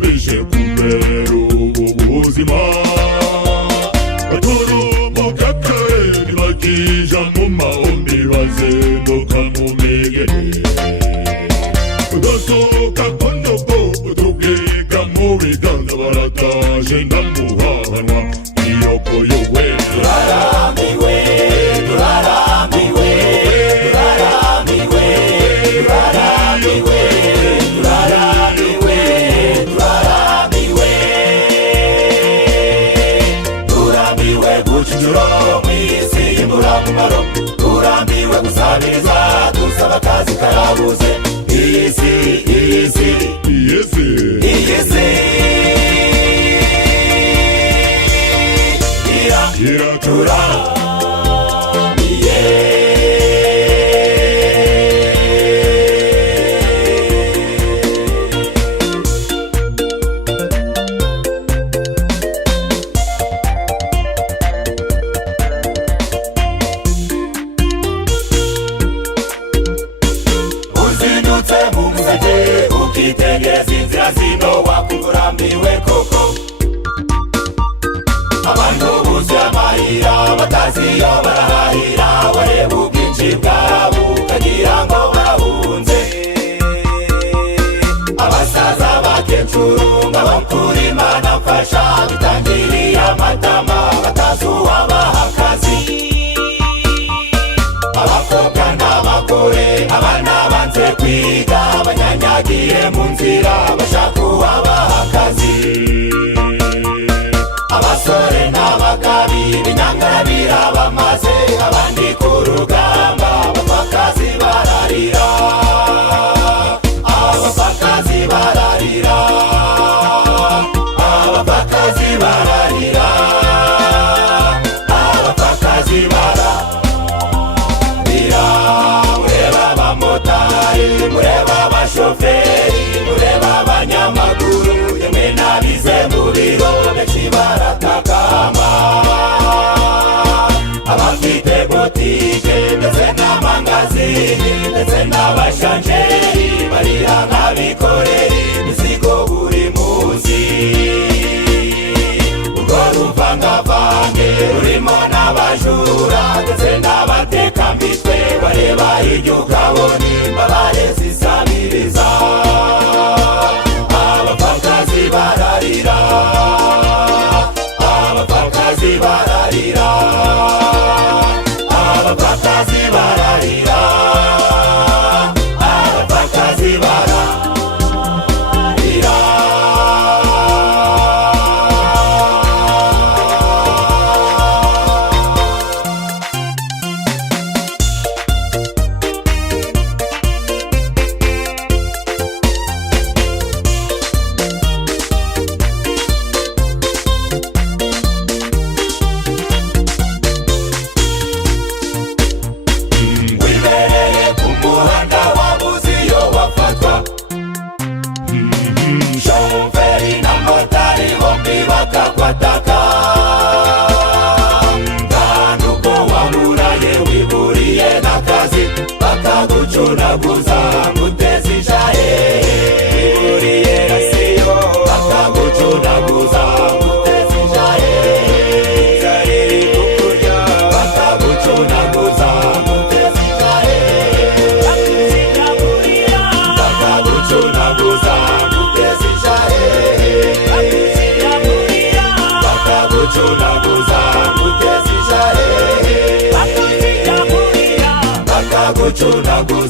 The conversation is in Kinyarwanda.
bishe kubera ubuzima batoromoka kare ntibakija mu mahombi bazenduka mu migere udasohoka kondobo utubwika mu biganza barataje ndamuhahanwa iyokoyowe turarambiwe turarambiwe turarambiwe turarambiwe turarambiwe turarambiwe turambiwe guciciro mw'isi y'imburamumaro turambiwe gusabiriza dusaba akazi karabuze iyi si turamiye uzindutse mu museke ukitegereza inzira zino wakurambiwe koko abantu buzuye amayira batazi iyo barahahira wareba ubwinshi bwabo ukagira ngo barahunze abasaza bakecuru ngabo kuri Imana mfasha bitangiriye amatama batazi uwabaha akazi abakobwa n'abagore abana banze kwiga banyanyagiye mu nzira bashaka uwabaha akazi abasore n'abagabi b'inyangara birabamaze abandi ku rugamba abapfakazi bararira abapfakazi bararira abapfakazi bararira abapfakazi bararira mureba abamotari mureba abashoferi mureba abanyamaguru yemwe n'abize mu biro benshi baratakamba abafite botike ndetse n'amangazini ndetse n'abashanjeri barira nk'abikoreri imizigo buri munsi urwo ruvangavange rurimo n'abajura ndetse n'abatekamitwe bareba hirya ukabona imbabare zisabiriza abapfakazi bararira abapfakazi bararira abapfakazi bararira abapfakazi bararira shoferi na motari bombi bakakwataka kandi uko waburaye wiburiye n'akazi bakagucunaguza nguteze ijahe wiburiye rasiyo bakagucunaguza nguteze ijahe zariri kukurya bakagucunaguza nguteze ijahe bakagucunaguza bakagucunaguza nguteze ijahe bakagucunaguza